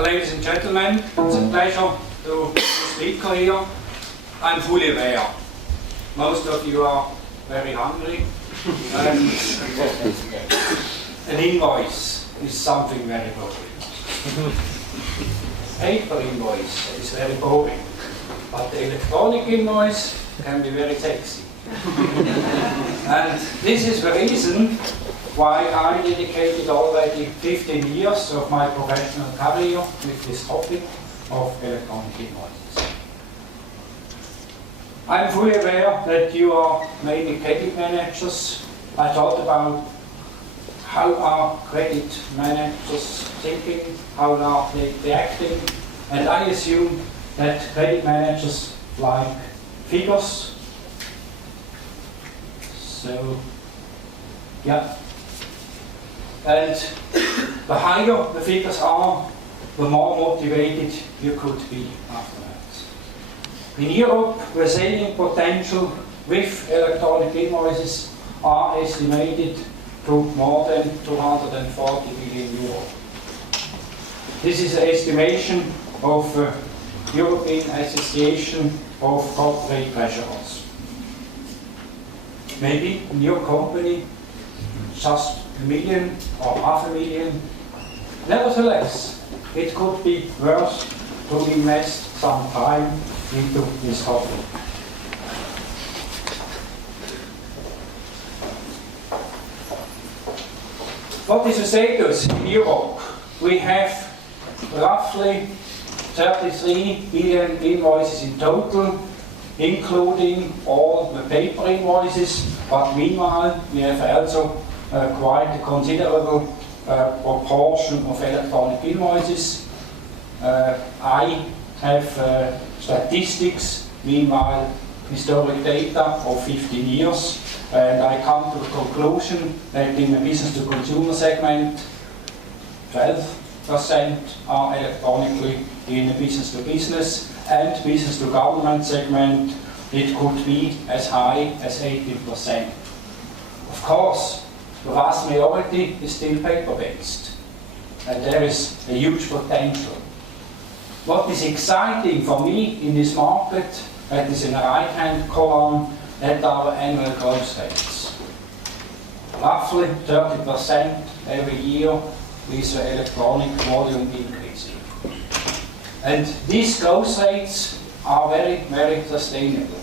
Ladies and gentlemen, it's a pleasure to speak here. I'm fully aware. Most of you are very hungry. And an invoice is something very boring. Paper invoice is very boring, but the electronic invoice can be very sexy. And this is the reason why I dedicated already 15 years of my professional career with this topic of electronic invoices. I'm fully aware that you are mainly credit managers. I thought about how are credit managers thinking, how are they acting, and I assume that credit managers like figures. So, yeah. And the higher the figures are, the more motivated you could be afterwards. In Europe, the saving potential with electronic invoices are estimated to more than 240 billion euro. This is an estimation of the European Association of Corporate Treasurers. Maybe in your company, just 1 million or 500,000. Nevertheless, it could be worth to invest some time into this topic. What is the status in Europe? We have roughly 33 billion invoices in total, including all the paper invoices, but meanwhile we have also quite a considerable proportion of electronic invoices. I have statistics, meanwhile historic data of 15 years, and I come to the conclusion that in the business-to-consumer segment 12% are electronically in the business-to-business, and business-to-government segment it could be as high as 18%. Of course, the vast majority is still paper-based, and there is a huge potential. What is exciting for me in this market, that is in the right-hand column, that are annual growth rates. Roughly 30% every year with the electronic volume increasing. And these growth rates are very, very sustainable.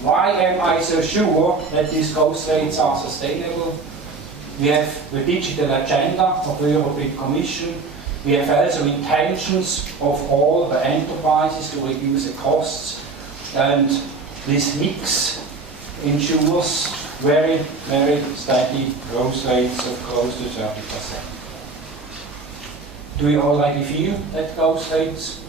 Why am I so sure that these growth rates are sustainable? We have the digital agenda of the European Commission. We have also intentions of all the enterprises to reduce the costs, and this mix ensures very, very steady growth rates of close to 30%. Do you already feel that growth rates?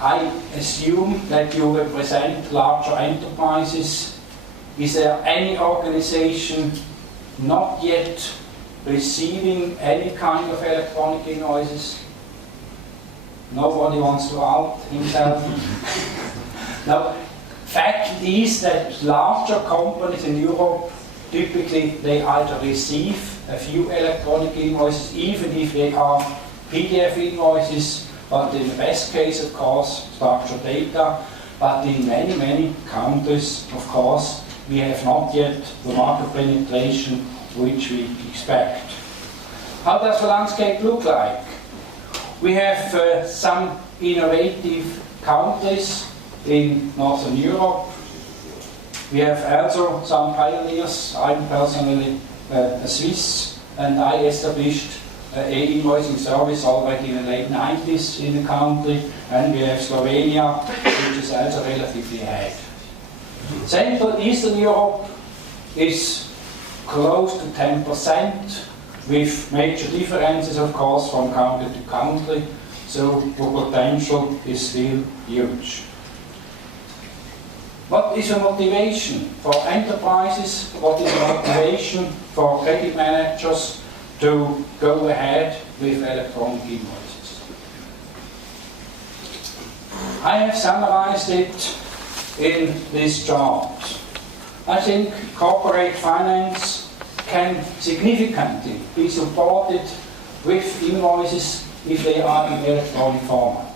I assume that you represent larger enterprises. Is there any organization not yet receiving any kind of electronic invoices? Nobody wants to out himself. Now, fact is that larger companies in Europe, typically they either receive a few electronic invoices, even if they are PDF invoices, but in the best case, of course, structured data. But in many, many countries, of course, we have not yet the market penetration which we expect. How does the landscape look like? We have some innovative countries in Northern Europe. We have also some pioneers. I'm personally a Swiss, and I established an e-invoicing service already in the late 90s in the country, and we have Slovenia, which is also relatively ahead. Central Eastern Europe is close to 10%, with major differences, of course, from country to country, so the potential is still huge. What is the motivation for enterprises? What is the motivation for credit managers to go ahead with electronic invoices? I have summarized it in this chart. I think corporate finance can significantly be supported with invoices if they are in electronic format.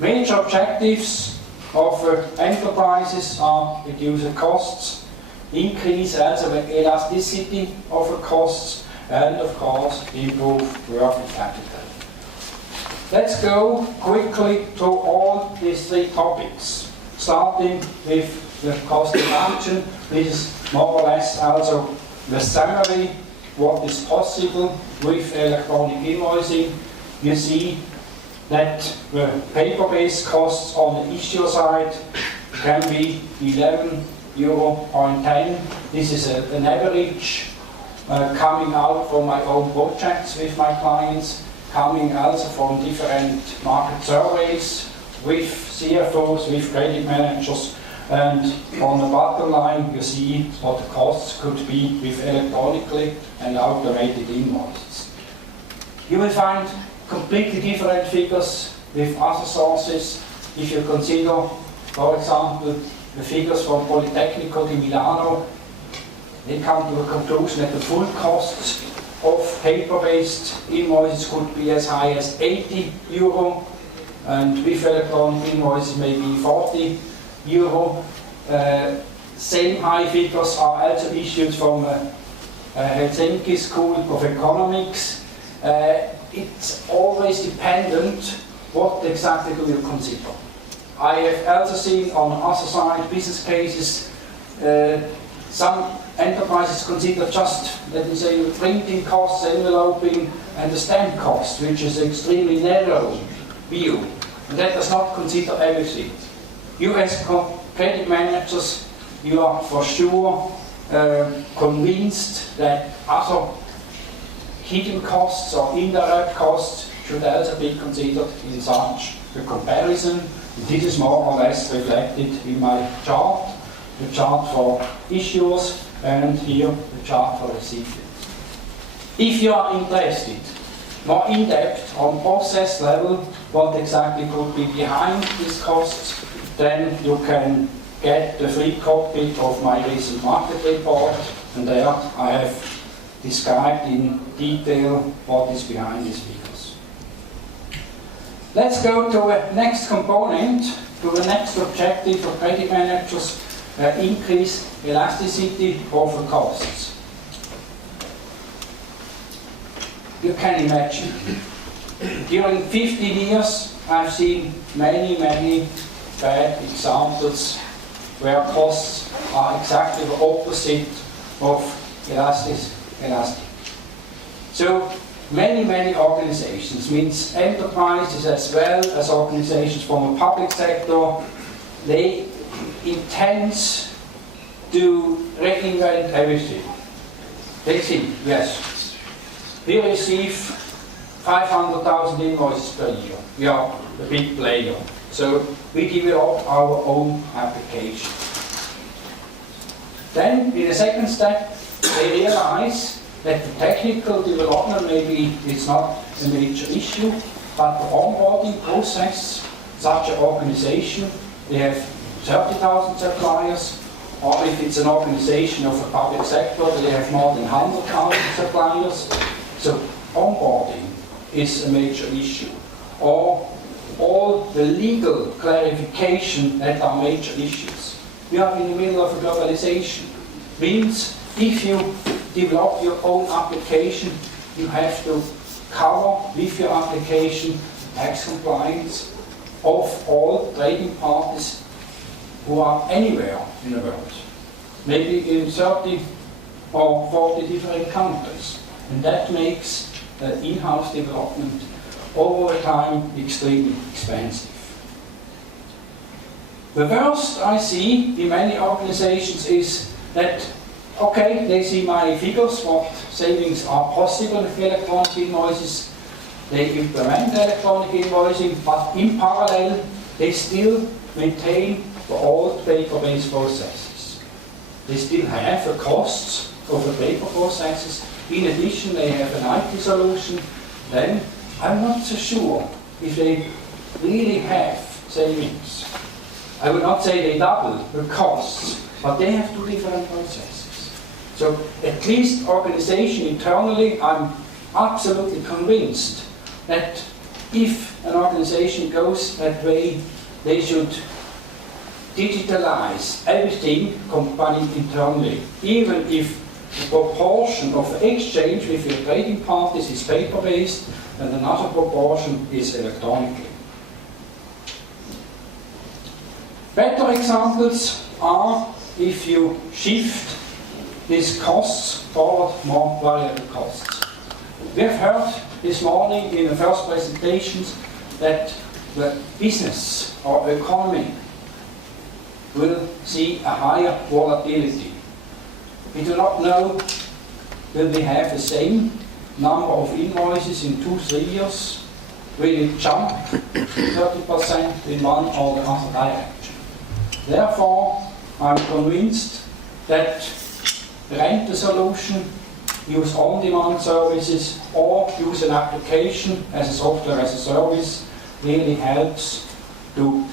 Major objectives of enterprises are reduce costs, increase also the elasticity of the costs, and of course improve working capital. Let's go quickly through all these three topics, starting with the cost reduction. This is more or less also the summary what is possible with electronic invoicing. You see that the paper-based costs on the issue side can be €11.10. This is an average coming out from my own projects with my clients, coming also from different market surveys with CFOs, with credit managers, and on the bottom line you see what the costs could be with electronically and automated invoices. You will find completely different figures with other sources. If you consider, for example, the figures from Politecnico di Milano, they come to the conclusion that the full costs of paper-based invoices could be as high as €80, and with electronic invoices maybe €40. Same high figures are also issued from Helsinki School of Economics. It's always dependent what exactly do you consider. I have also seen on the other side business cases, some enterprises consider just, let me say, printing costs, enveloping, and the stamp cost, which is extremely narrow view. And that does not consider everything. You as credit managers, you are for sure convinced that other hidden costs or indirect costs should also be considered in such a comparison. This is more or less reflected in my chart, the chart for issuers and here the chart for recipients. If you are interested more in depth on process level, what exactly could be behind these costs, then you can get the free copy of my recent market report, and there I have described in detail what is behind these figures. Let's go to the next component, to the next objective of credit managers, increase elasticity of the costs. You can imagine, during 15 years I've seen many bad examples where costs are exactly the opposite of elastic. So many organizations, means enterprises as well as organizations from the public sector, they intend to reinvent everything. They think, yes, we receive 500,000 invoices per year. We are a big player. So we develop our own application. Then, in the second step, they realize that the technical development maybe is not a major issue, but the onboarding process, such an organization, they have 30,000 suppliers, or if it's an organization of the public sector, they have more than 100,000 suppliers. So onboarding is a major issue. Or all the legal clarification that are major issues. We are in the middle of a globalization. Means if you develop your own application, you have to cover with your application tax compliance of all trading parties who are anywhere in the world. Maybe in 30 or 40 different countries. And that makes in-house development over time extremely expensive. The worst I see in many organizations is that, okay, they see my figures, what savings are possible with electronic invoices, they implement electronic invoicing, but in parallel they still maintain the old paper-based processes. They still have the costs of the paper processes. In addition, they have an IT solution. Then I'm not so sure if they really have savings. I would not say they double the costs, but they have two different processes. So at least organization internally, I'm absolutely convinced that if an organization goes that way, they should digitalize everything company internally, even if the proportion of the exchange with your trading parties is paper-based and another proportion is electronically. Better examples are if you shift these costs toward more variable costs. We have heard this morning in the first presentations that the business or economy will see a higher volatility. We do not know will we have the same number of invoices in 2-3 years? Will it jump 30% in one or the other direction? Therefore, I'm convinced that rent a solution, use on-demand services, or use an application as a software as a service really helps to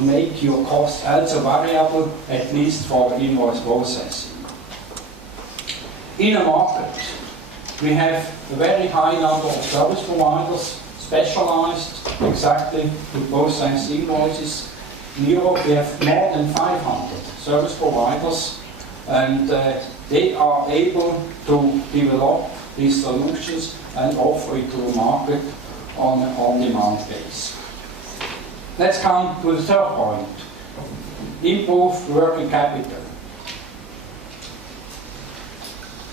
make your costs also variable, at least for the invoice processing. In a market, we have a very high number of service providers specialized exactly to process invoices. In Europe, we have more than 500 service providers, and they are able to develop these solutions and offer it to the market on an on-demand basis. Let's come to the third point. Improve working capital.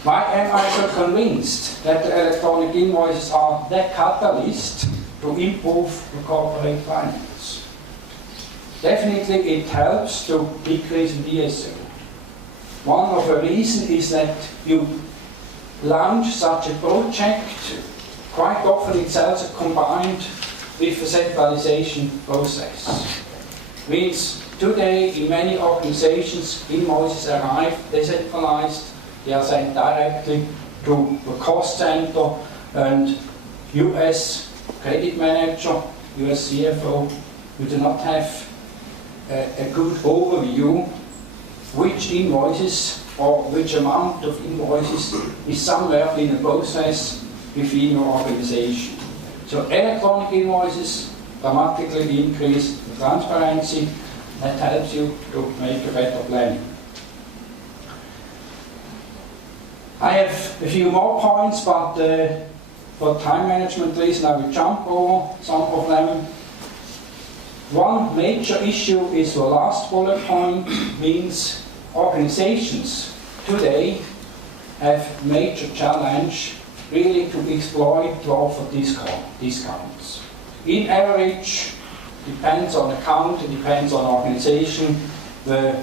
Why am I so convinced that the electronic invoices are the catalyst to improve the corporate finance? Definitely it helps to decrease DSO. One of the reasons is that you launch such a project, quite often it's also combined with a centralization process. Means today in many organizations invoices arrive decentralized, they are sent directly to the cost center, and US credit manager, US CFO, we do not have a good overview which invoices or which amount of invoices is somewhere in a process within your organization. So electronic invoices dramatically increase the transparency. That helps you to make a better planning. I have a few more points, but for time management reasons I will jump over some of them. One major issue is the last bullet point, means organizations today have major challenge really to exploit, to offer discounts. In average, depends on account, it depends on organization, the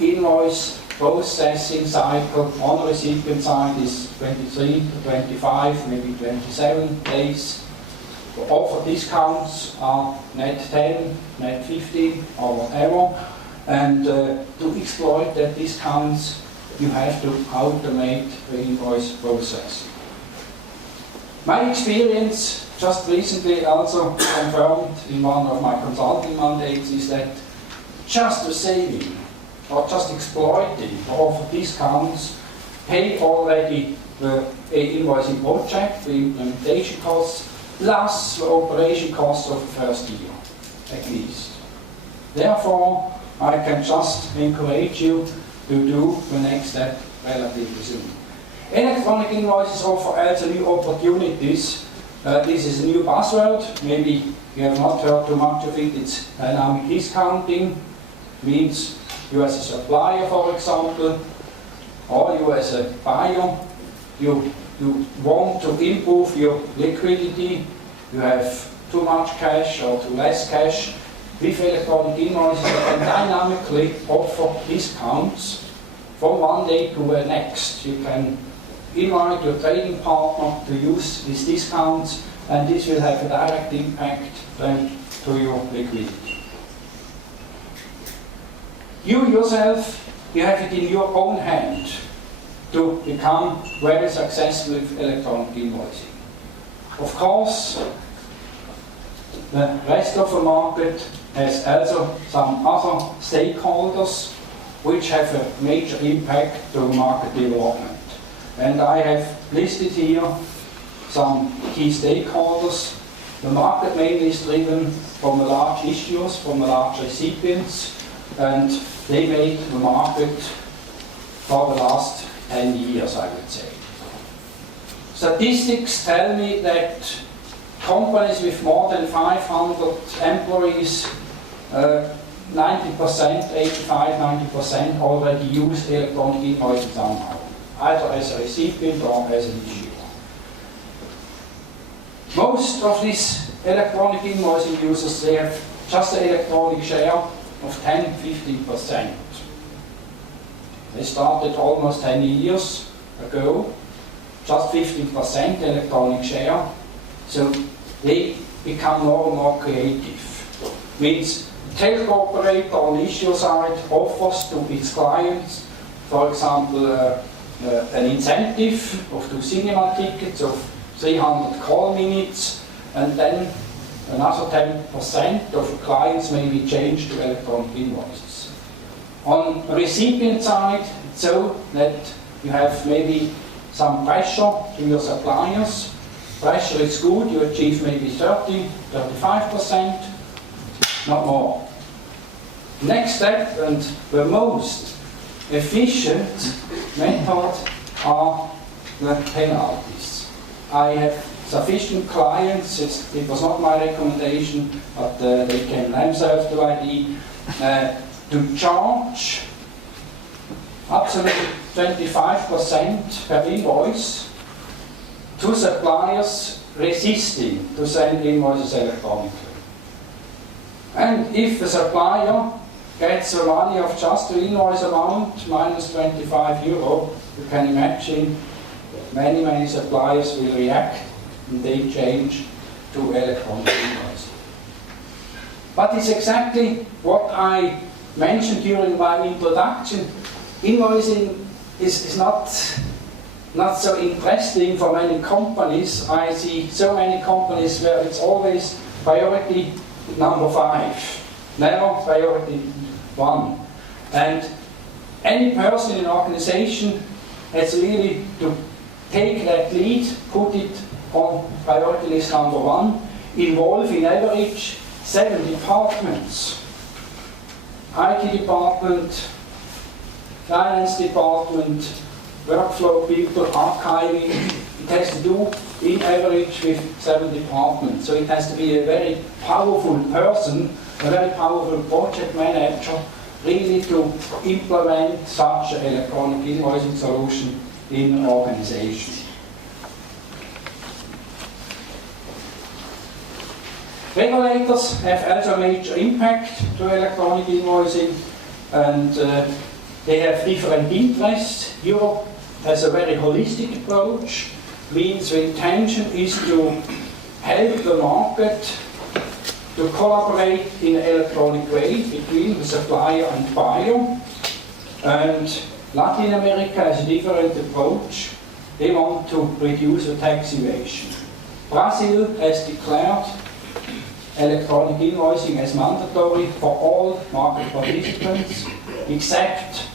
invoice processing cycle on the recipient side is 23 to 25, maybe 27 days. The offer discounts are net 10, net 15 or whatever, and to exploit that discounts you have to automate the invoice processing. My experience just recently also confirmed in one of my consulting mandates is that just the saving or just exploiting the offer discounts pay already the invoicing project, the implementation costs, plus the operation costs of the first year, at least. Therefore, I can just encourage you to do the next step relatively soon. Electronic invoices offer also new opportunities. This is a new buzzword. Maybe you have not heard too much of it. It's dynamic discounting. Means you as a supplier, for example, or you as a buyer, you want to improve your liquidity. You have too much cash or too less cash. With electronic invoices, you can dynamically offer discounts from one day to the next. You can invite your trading partner to use these discounts, and this will have a direct impact then to your liquidity. You yourself, you have it in your own hand to become very successful with electronic invoicing. Of course, the rest of the market has also some other stakeholders which have a major impact to market development. And I have listed here some key stakeholders. The market mainly is driven from large issuers, from large recipients, and they make the market for the last 10 years, I would say. Statistics tell me that companies with more than 500 employees, 90%, 85-90% already use electronic invoicing somehow, either as a recipient or as an issuer. Most of these electronic invoicing users, they have just an electronic share of 10-15%. They started almost 10 years ago, just 15% electronic share, so they become more and more creative. Means telco operator on the issuer side offers to its clients, for example, an incentive of 2 cinema tickets of 300 call minutes, and then another 10% of clients may be changed to electronic invoices. On the recipient side, it's so that you have maybe some pressure to your suppliers. Pressure is good, you achieve maybe 30-35%, not more. Next step, and the most efficient method, are the penalties. I have sufficient clients, it was not my recommendation, but they came themselves to ID, to charge absolutely 25% per invoice to suppliers resisting to send invoices electronically. And if the supplier gets the money of just the invoice amount minus 25 euro, you can imagine many suppliers will react and they change to electronic invoicing. But it's exactly what I mentioned during my introduction. Invoicing is not so interesting for many companies. I see so many companies where it's always priority number 5, never priority 1. And any person in an organization has really to take that lead, put it on priority list number 1, involve in average 7 departments. IT department, finance department, workflow people, archiving. It has to do in average with 7 departments. So it has to be a very powerful person, a very powerful project manager, really to implement such an electronic invoicing solution in an organization. Regulators have also a major impact to electronic invoicing, and they have different interests. Europe has a very holistic approach, means the intention is to help the market to collaborate in an electronic way between the supplier and buyer. And Latin America has a different approach. They want to reduce the tax evasion. Brazil has declared electronic invoicing as mandatory for all market participants, except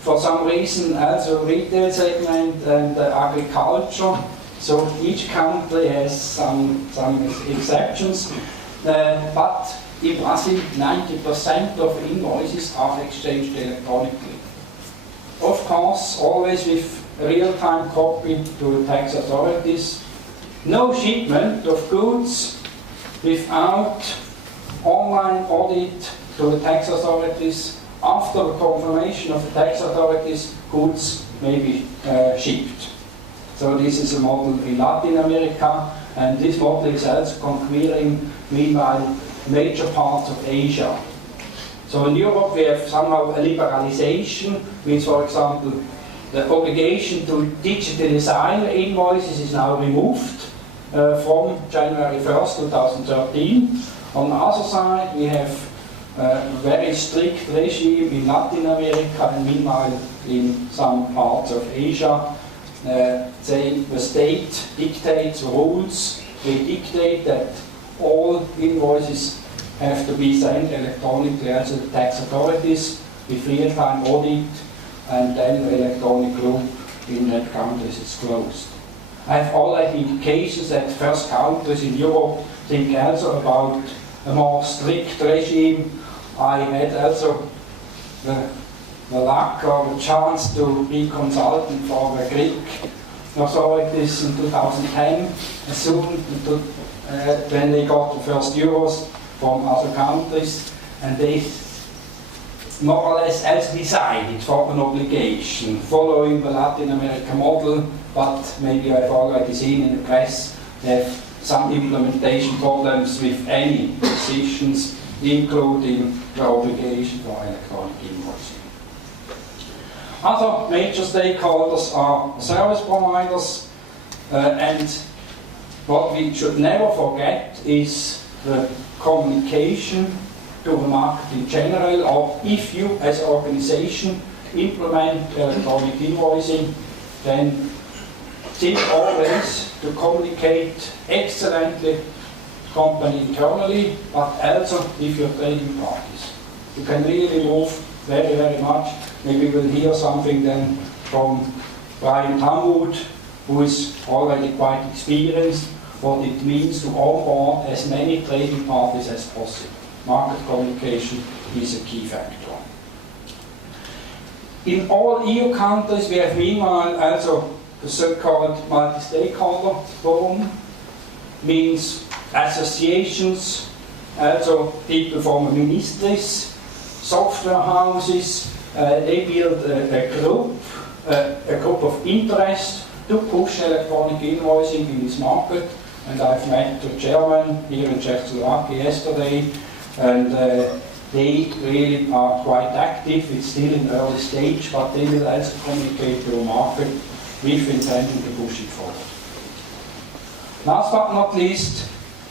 for some reason also retail segment and agriculture. So each country has some exceptions. But in Brazil, 90% of invoices are exchanged electronically. Of course, always with real-time copy to tax authorities. No shipment of goods without online audit to the tax authorities. After the confirmation of the tax authorities, goods may be shipped. So this is a model in Latin America, and this model is also conquering, meanwhile, major parts of Asia. So in Europe we have somehow a liberalization, means, for example, the obligation to digitally design invoices is now removed from January 1st, 2013. On the other side, we have a very strict regime in Latin America and meanwhile in some parts of Asia. The state dictates rules. They dictate that all invoices have to be sent electronically to the tax authorities with real-time audit, and then the electronic loop in that countries is closed. I have already indications that first countries in Europe, think also about a more strict regime. I had also the luck or the chance to be consultant for the Greek authorities in 2010, as soon when they got the first euros from other countries, and they more or less as decided for an obligation, following the Latin American model, but maybe I've already seen in the press they have some implementation problems with any decisions, including the obligation for electronic invoicing. Other major stakeholders are service providers, and what we should never forget is the communication to the market in general, or if you as an organization implement electronic invoicing, then think always to communicate excellently company internally, but also with your trading parties. You can really move very, very much. Maybe we'll hear something then from Brian Tamwood, who is already quite experienced, what it means to onboard as many trading parties as possible. Market communication is a key factor. In all EU countries, we have meanwhile also the so-called multi-stakeholder forum, means associations, also people from ministries, software houses. They build a group of interest to push electronic invoicing in this market. And I've met the chairman here in Czechoslovakia yesterday, and they really are quite active. It's still in the early stage, but they will also communicate to the market with intending to push it forward. Last but not least,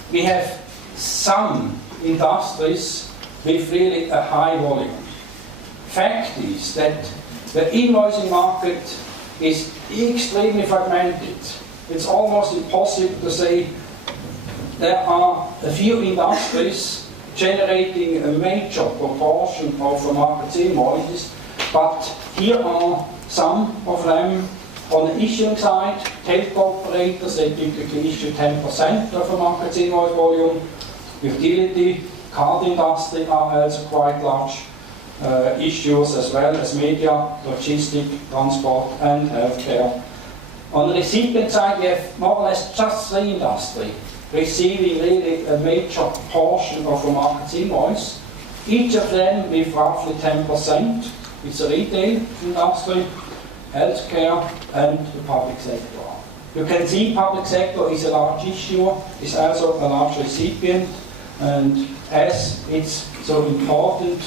we have some industries with really a high volume. Fact is that the invoicing market is extremely fragmented. It's almost impossible to say there are a few industries generating a major proportion of the market's invoices, but here are some of them. On the issuing side, telco operators, they typically issue 10% of the market's invoice volume. Utility, card industry are also quite large issues, as well as media, logistic, transport and healthcare. On the recipient side, we have more or less just three industries receiving really a major portion of the market's invoice. Each of them with roughly 10%. It's a retail industry, healthcare and the public sector. You can see public sector is a large issuer, is also a large recipient, and as it's so important,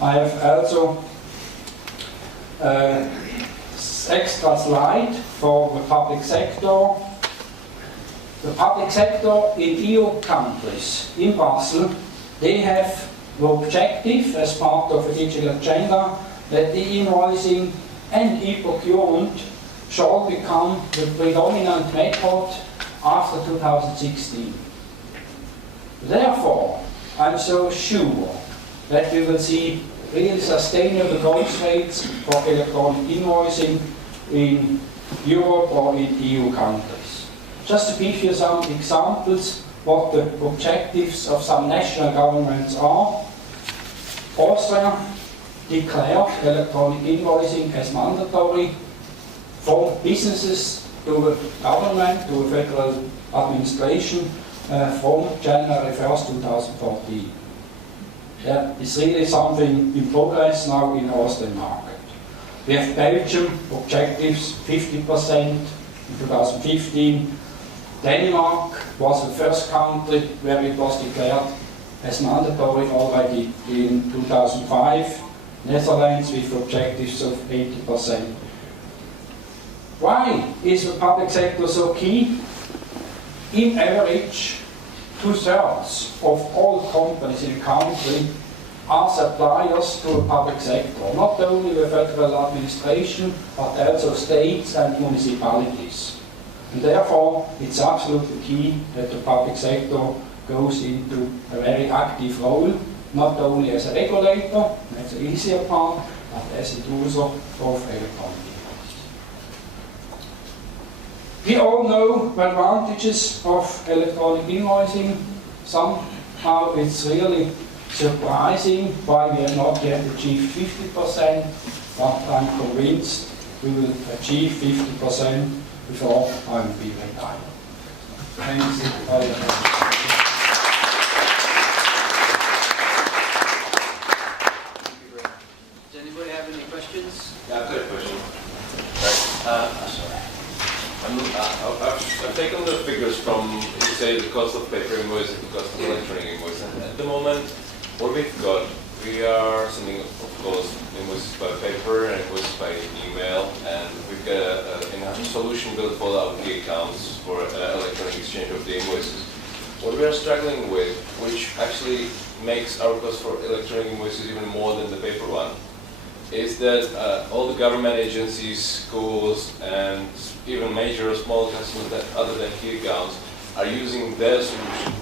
I have also extra slide for the public sector. The public sector in EU countries, in Basel, they have the objective as part of a digital agenda that the invoicing and e-procurement shall become the predominant method after 2016. Therefore, I'm so sure that we will see really sustainable growth rates for electronic invoicing in Europe or in EU countries. Just to give you some examples what the objectives of some national governments are. Austria declared electronic invoicing as mandatory from businesses to the government, to the federal administration from January 1st, 2014. It's really something in progress now in the Austrian market. We have Belgium, objectives 50% in 2015. Denmark was the first country where it was declared as mandatory already in 2005. Netherlands with objectives of 80%. Why is the public sector so key? In average, 2/3 of all companies in the country are suppliers to the public sector, not only the federal administration, but also states and municipalities. And therefore, it's absolutely key that the public sector goes into a very active role, not only as a regulator, that's the easier part, but as a user of electronic invoices. We all know the advantages of electronic invoicing. somehow it's really surprising why we have not yet achieved 50%, but I'm convinced we will achieve 50% before I will be retired. Thanks for your attention. Does anybody have any questions? Yeah, I've got a question. Right. I've taken the figures from, you say, the cost of paper invoice and the cost of electronic invoice. And at the moment, what we've got, we are sending, of course, invoices by paper and invoices by email, and we've got a solution built for our key accounts for electronic exchange of the invoices. What we are struggling with, which actually makes our cost for electronic invoices even more than the paper one, is that all the government agencies, schools, and even major or small customers that other than key accounts are using their solution.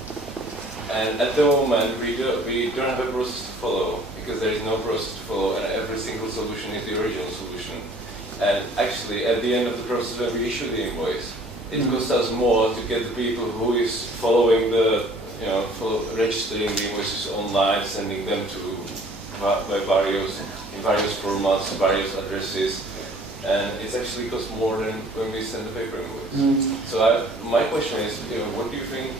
And at the moment, we don't have a process to follow, because there is no process to follow, and every single solution is the original solution. And actually, at the end of the process, when we issue the invoice, it costs us more to get the people who is following the, registering the invoices online, sending them to in various formats, various addresses, and it's actually cost more than when we send the paper invoice. So my question is, what do you think?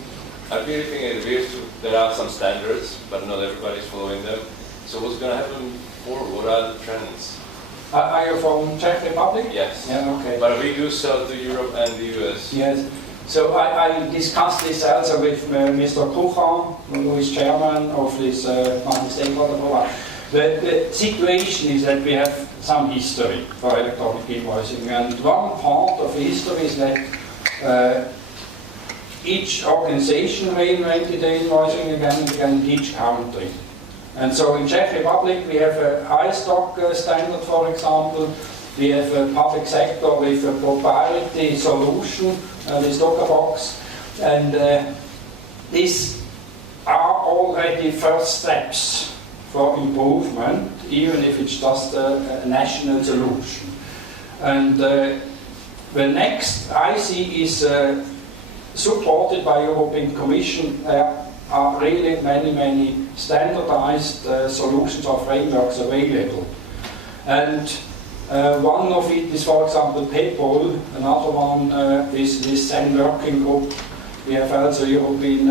I really think there are some standards, but not everybody is following them. So what's going to happen forward? What are the trends? Are you from Czech Republic? Yes. Yeah, okay. But we do sell to Europe and the US. Yes. So I discussed this also with Mr. Koch, who is chairman of this multi-stakeholder program. The situation is that we have some history for electronic invoicing, and one part of the history is that each organization reinvented the invoicing again and again in each country. And so in Czech Republic we have a iStock standard, for example. We have a public sector with a proprietary solution, the Stocker box, and these are already first steps for improvement, even if it's just a national solution. And the next I see is supported by European Commission. There are really many standardized solutions or frameworks available. And one of it is, for example, PayPal. Another one is this Zen Working Group. We have also European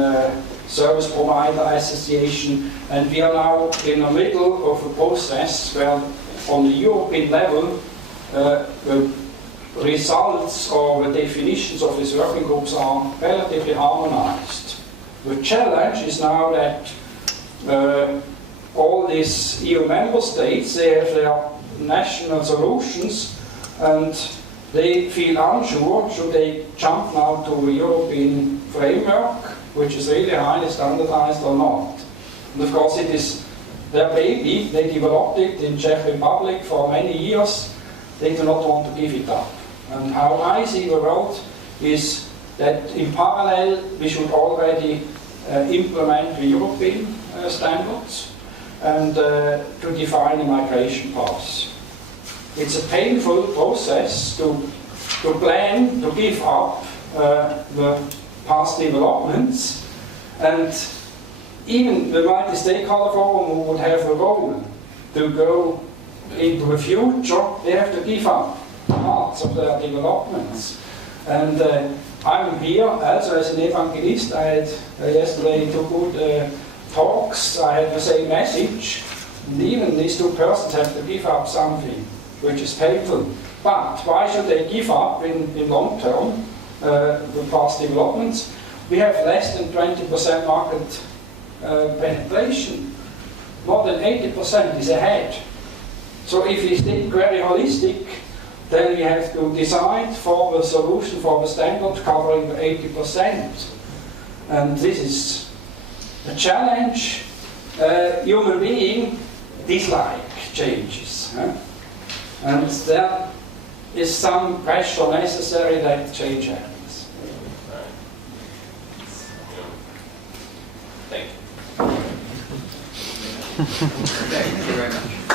Service Provider Association, and we are now in the middle of a process where on the European level the results or the definitions of these working groups are relatively harmonized. The challenge is now that all these EU member states, they have their national solutions, and they feel unsure should they jump now to a European framework, which is really highly standardized, or not. And of course it is their baby. They developed it in Czech Republic for many years. They do not want to give it up. And how I see the world is that in parallel we should already implement the European standards and to define a migration path. It's a painful process to plan to give up the past developments, and even the multi-stakeholder forum would have a role to go into the future. They have to give up parts of their developments. And I'm here also as an evangelist. I had yesterday 2 good talks. I had the same message, and even these 2 persons have to give up something, which is painful. But why should they give up in long term the past developments? We have less than 20% market penetration. More than 80% is ahead. So if we think very holistic, then we have to decide for the solution for the standard covering 80%. And this is a challenge. Human beings dislike changes. And there is some pressure necessary that change happens. Thank you. Thank you very much.